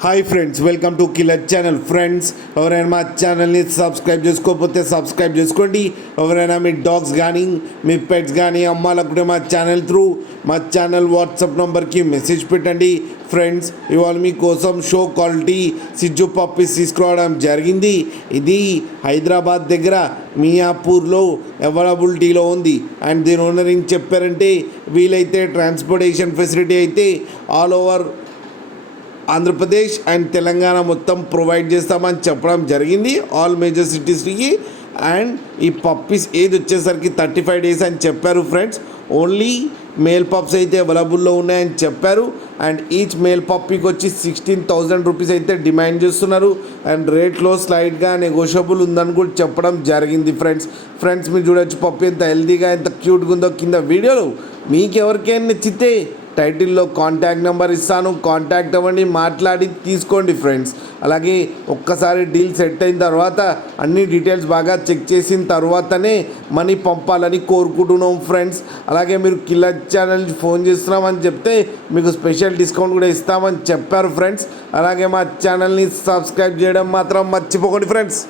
Hi friends, welcome to killer channel. Friends, ఎవరైనా మా ఛానల్ని సబ్స్క్రైబ్ చేసుకోకపోతే సబ్స్క్రైబ్ చేసుకోండి. ఎవరైనా మీ డాగ్స్ కానీ మీ పెట్స్ కానీ అమ్మాలనుకుంటే మా ఛానల్ వాట్సాప్ నెంబర్కి మెసేజ్ పెట్టండి. ఫ్రెండ్స్, ఇవాళ మీకోసం షో క్వాలిటీ సిజ్జు పప్పీస్ తీసుకురావడం జరిగింది. ఇది హైదరాబాద్ దగ్గర మియాపూర్లో అవైలబిలిటీలో ఉంది. అండ్ దీని ఓనర్ ఏం చెప్పారంటే, వీలైతే ట్రాన్స్పోర్టేషన్ ఫెసిలిటీ అయితే all over Andhra Pradesh and Telangana మొత్తం ప్రొవైడ్ చేస్తామని చెప్పడం జరిగింది, ఆల్ మేజర్ సిటీస్కి. అండ్ ఈ పప్పీస్ ఏది వచ్చేసరికి 35 days అని చెప్పారు. ఫ్రెండ్స్, ఓన్లీ మేల్ పప్స్ అయితే అవైలబుల్లో ఉన్నాయని చెప్పారు. అండ్ ఈచ్ మేల్ పప్పీకి వచ్చి 16,000 రూపీస్ అయితే డిమాండ్ చేస్తున్నారు. అండ్ రేట్లో స్లైడ్గా నెగోషియబుల్ ఉందని కూడా చెప్పడం జరిగింది. ఫ్రెండ్స్ మీరు చూడొచ్చు పప్పీ ఎంత హెల్తీగా ఎంత క్యూట్గా ఉందో. కింద వీడియోలో మీకు ఎవరికైనా నచ్చితే టైటిల్లో కాంటాక్ట్ నెంబర్ ఇస్తాను, కాంటాక్ట్ అవ్వండి, మాట్లాడి తీసుకోండి. ఫ్రెండ్స్, అలాగే ఒక్కసారి డీల్ సెట్ అయిన తర్వాత అన్ని డీటెయిల్స్ బాగా చెక్ చేసిన తర్వాతనే మనీ పంపాలని కోరుకుంటున్నాం. ఫ్రెండ్స్, అలాగే మీరు కిల్లర్ ఛానల్ ఫోన్ చేస్తున్నామని చెప్తే మీకు స్పెషల్ డిస్కౌంట్ కూడా ఇస్తామని చెప్పారు. ఫ్రెండ్స్, అలాగే మా ఛానల్ని సబ్స్క్రైబ్ చేయడం మాత్రం మర్చిపోకండి. ఫ్రెండ్స్.